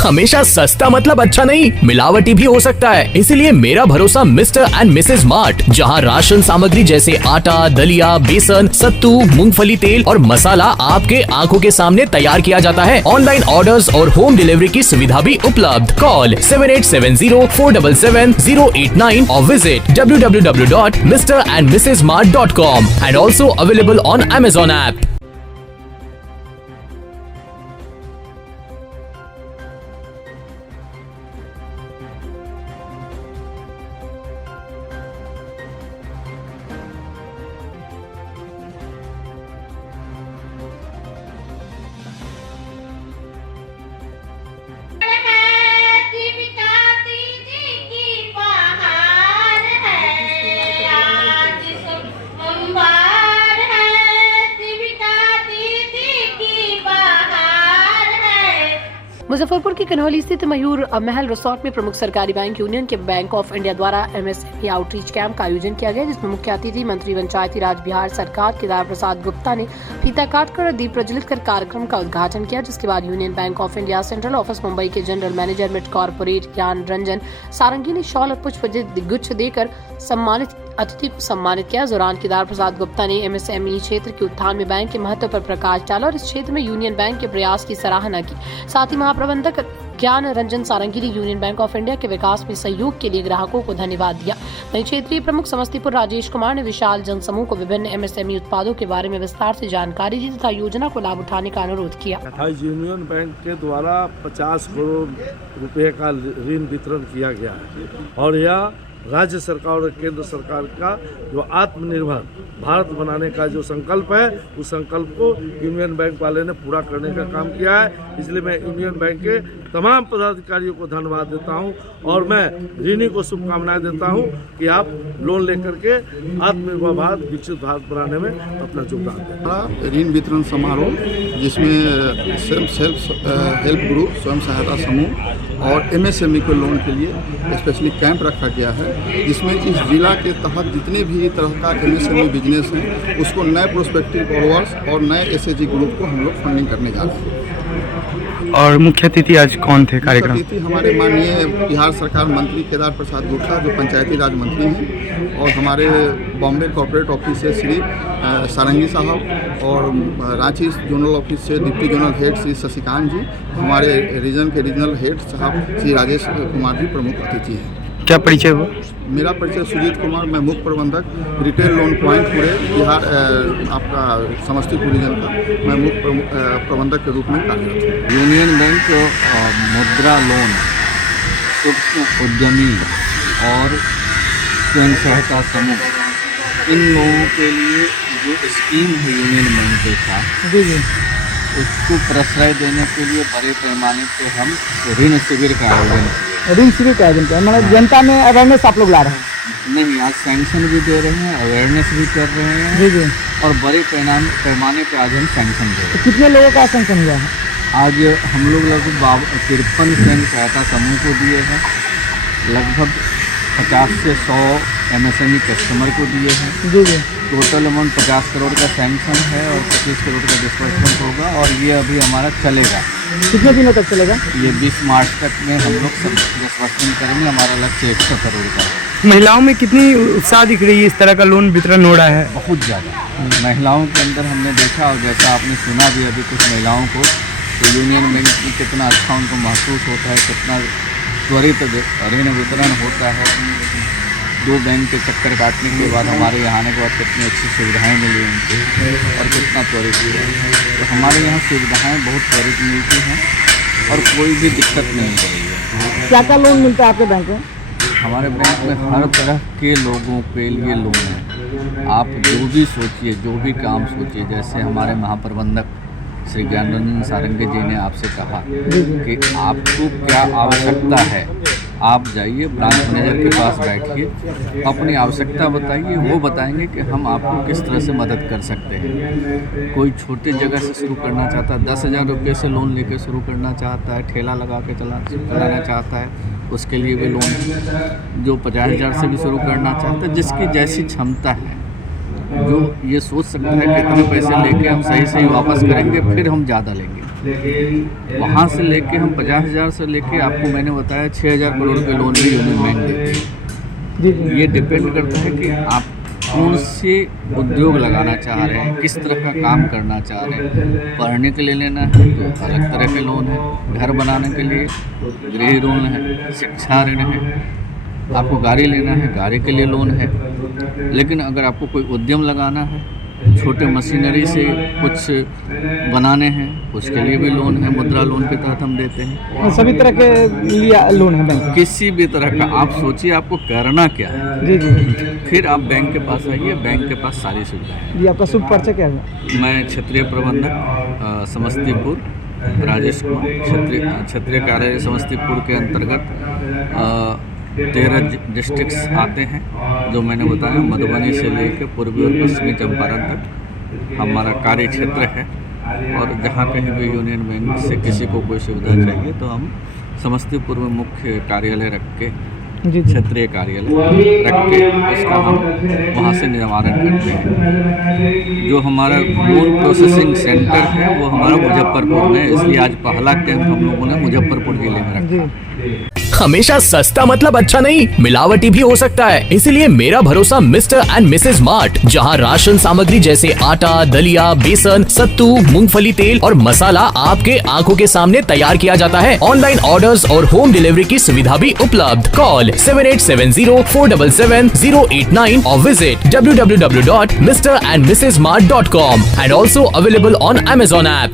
हमेशा सस्ता मतलब अच्छा नहीं, मिलावटी भी हो सकता है। इसीलिए मेरा भरोसा मिस्टर एंड मिसेज मार्ट, जहां राशन सामग्री जैसे आटा, दलिया, बेसन, सत्तू, मूंगफली तेल और मसाला आपके आंखों के सामने तैयार किया जाता है। ऑनलाइन ऑर्डर्स और होम डिलीवरी की सुविधा भी उपलब्ध। कॉल 7870477089 और visit www.mrandmrsmart.com and also available on Amazon app. Muzaffarpur की कन्हौली स्थित मयूर महल रिसोर्ट में प्रमुख सरकारी बैंक यूनियन के बैंक ऑफ इंडिया द्वारा MSME आउटरीच कैंप का आयोजन किया गया, जिसमें मुख्य अतिथि मंत्री पंचायती राज बिहार सरकार केदार प्रसाद गुप्ता ने फीता काटकर और दीप प्रज्वलित कर कार्यक्रम का उद्घाटन किया। जिसके बाद union bank of India central office Mumbai के जनरल मैनेजर मिड कॉर्पोरेट ज्ञान रंजन सारंगी ने शॉल और पुष्प गुच्छ देकर सम्मानित अतिथि को सम्मानित किया। दौरान केदार प्रसाद गुप्ता ने MSME क्षेत्र के उत्थान में बैंक के महत्व पर प्रकाश डाला और इस क्षेत्र में यूनियन बैंक के प्रयास की सराहना की। साथ ही महाप्रबंधक ज्ञान रंजन सारंगी ने यूनियन बैंक ऑफ इंडिया के विकास में सहयोग के लिए ग्राहकों को धन्यवाद दिया। वहीं क्षेत्रीय प्रमुख समस्तीपुर राजेश कुमार ने विशाल जनसमूह को विभिन्न MSME उत्पादों के बारे में विस्तार से जानकारी दी तथा योजना को लाभ उठाने का अनुरोध किया। यूनियन बैंक के द्वारा 50 करोड़ रुपए का ऋण वितरण किया गया है और यह राज्य सरकार और केंद्र सरकार का जो आत्मनिर्भर भारत बनाने का जो संकल्प है, उस संकल्प को यूनियन बैंक वाले ने पूरा करने का काम किया है। इसलिए मैं यूनियन बैंक के तमाम पदाधिकारियों को धन्यवाद देता हूं और मैं ऋणी को शुभकामनाएं देता हूं कि आप लोन लेकर के आत्मनिर्भर भारत, विकसित भारत बनाने में अपना योगदान दें। ऋण वितरण समारोह जिसमें सेल्फ हेल्प ग्रुप, स्वयं सहायता समूह और MSME को लोन के लिए स्पेशली कैंप रखा गया है, जिसमें इस जिला के तहत जितने भी तरह का MSME बिजनेस हैं उसको नए प्रोस्पेक्टिव बॉरोवर्स और नए SHG ग्रुप को हम लोग फंडिंग करने जा रहे हैं। और मुख्य अतिथि आज कौन थे कार्यक्रम? मुख्य अतिथि हमारे माननीय बिहार सरकार मंत्री केदार प्रसाद गुप्ता जो पंचायती राज मंत्री हैं, और हमारे बॉम्बे कॉर्पोरेट ऑफिस से श्री सारंगी साहब, और रांची जोनल ऑफिस से deputy zonal head Shri Shashikant ji, हमारे रीजन के रीजनल हेड साहब श्री राजेश कुमार जी प्रमुख अतिथि हैं। क्या परिचय हुआ? मेरा परिचय सुजीत कुमार, मैं मुख्य प्रबंधक रिटेल लोन पॉइंट पूरे बिहार आपका समस्तीपुर रीजन का मैं मुख्य प्रबंधक के रूप में कार्यरत हूँ। यूनियन बैंक मुद्रा लोन, सूक्ष्म उद्यमी और स्वयं सहायता समूह, इन लोगों के लिए जो स्कीम है यूनियन बैंक के साथ, उसको प्रश्रय देने के लिए बड़े पैमाने पर हम ऋण शिविर का आयोजन किए। ऋण शिविर का आयोजन किया, मतलब जनता में अवेयरनेस आप लोग ला रहे हैं? नहीं, आज सैंक्शन भी दे रहे हैं, अवेयरनेस भी कर रहे हैं जी, और बड़े पैमाने पर आज हम सैंक्शन दे रहे हैं। तो कितने लोगों का सैंक्शन हुआ है? आज हम लोग लगभग 53 स्वयं सहायता समूह को दिए हैं, लगभग 50 से 100 MSME कस्टमर को दिए हैं। जी। टोटल अमाउंट 50 करोड़ का सैंक्शन है और 25 करोड़ का डिस्बर्समेंट होगा और ये अभी हमारा चलेगा। कितने दिनों तक चलेगा? ये 20 मार्च तक में हम लोग सब डिस्बर्समेंट करेंगे। हमारा लक्ष्य 100 करोड़ का है। महिलाओं में कितनी उत्साह दिख रही है? इस तरह का लोन वितरण हो रहा है बहुत ज़्यादा महिलाओं के अंदर हमने देखा, और जैसा आपने सुना भी अभी कुछ महिलाओं को, तो यूनियन बैंक में कितना अच्छा उनको महसूस होता है, कितना त्वरित ऋण वितरण होता है। 2 बैंक के चक्कर काटने के बाद हमारे यहाँ आने के बाद कितनी अच्छी सुविधाएं मिली उनको और कितना त्वरित हुआ। तो हमारे यहाँ सुविधाएं बहुत त्वरित मिलती हैं और कोई भी दिक्कत नहीं हो रही है। क्या क्या लोन मिलता है आपके बैंक में? हमारे बैंक में हर तरह के लोगों के लिए लोन है। आप जो भी सोचिए, जो भी काम सोचिए, जैसे हमारे महाप्रबंधक श्री ज्ञान रंजन सारंगी जी ने आपसे कहा कि आपको क्या आवश्यकता है, आप जाइए ब्रांच मैनेजर के पास बैठिए, अपनी आवश्यकता बताइए, वो बताएंगे कि हम आपको किस तरह से मदद कर सकते हैं। कोई छोटी जगह से शुरू करना चाहता है, 10,000 रुपये से लोन लेकर शुरू करना चाहता है, ठेला लगा के चलाना चाहता है, उसके लिए भी लोन, जो 50,000 से भी शुरू करना चाहता है, जिसकी जैसी क्षमता है, जो ये सोच सकता है कि इतने पैसे लेके हम सही वापस करेंगे, फिर हम ज़्यादा लेंगे। वहाँ से लेके हम 50,000 से लेके आपको मैंने बताया 6,000 करोड़ के लोन भी यूनियन बैंक देती है। जी जी ये डिपेंड करता है कि आप कौन से उद्योग लगाना चाह रहे हैं, किस तरह का काम करना चाह रहे हैं। पढ़ने के लिए लेना है तो अलग तरह के लोन है, घर बनाने के लिए गृह लोन है, शिक्षा ऋण है, आपको गाड़ी लेना है गाड़ी के लिए लोन है। लेकिन अगर आपको कोई उद्यम लगाना है, छोटे मशीनरी से कुछ बनाने हैं, उसके लिए भी लोन है, मुद्रा लोन के तहत हम देते हैं। सभी तरह के लिए लोन है बैंक? किसी भी तरह का आप सोचिए आपको करना क्या है, जी जी फिर आप बैंक के पास आइए, बैंक के पास सारी सुविधाएं हैं। जी। आपका शुभ परिचय क्या है? मैं क्षेत्रीय प्रबंधक समस्तीपुर राजेश कुमार, क्षेत्रीय कार्यालय समस्तीपुर के अंतर्गत 13 डिस्ट्रिक्ट्स आते हैं जो मैंने बताया, मधुबनी से लेकर पूर्वी और पश्चिमी चंपारण तक हमारा कार्य क्षेत्र है। और जहाँ कहीं भी यूनियन बैंक से किसी को कोई सुविधा चाहिए तो हम समस्तीपुर में मुख्य कार्यालय रख के, जी जी क्षेत्रीय कार्यालय रख के उसका हम वहाँ से निवारण करते हैं। जो हमारा लोन प्रोसेसिंग सेंटर है वो हमारा मुजफ्फरपुर में है, इसलिए आज पहला कैंप हम लोगों ने मुजफ्फरपुर जिले में रखा। जी। हमेशा सस्ता मतलब अच्छा नहीं, मिलावटी भी हो सकता है। इसलिए मेरा भरोसा मिस्टर एंड मिसेज मार्ट, जहां राशन सामग्री जैसे आटा, दलिया, बेसन, सत्तू, मूंगफली तेल और मसाला आपके आंखों के सामने तैयार किया जाता है। ऑनलाइन ऑर्डर्स और होम डिलीवरी की सुविधा भी उपलब्ध। कॉल 7870477089 और visit www.mrandmrsmart.com and also available on Amazon app.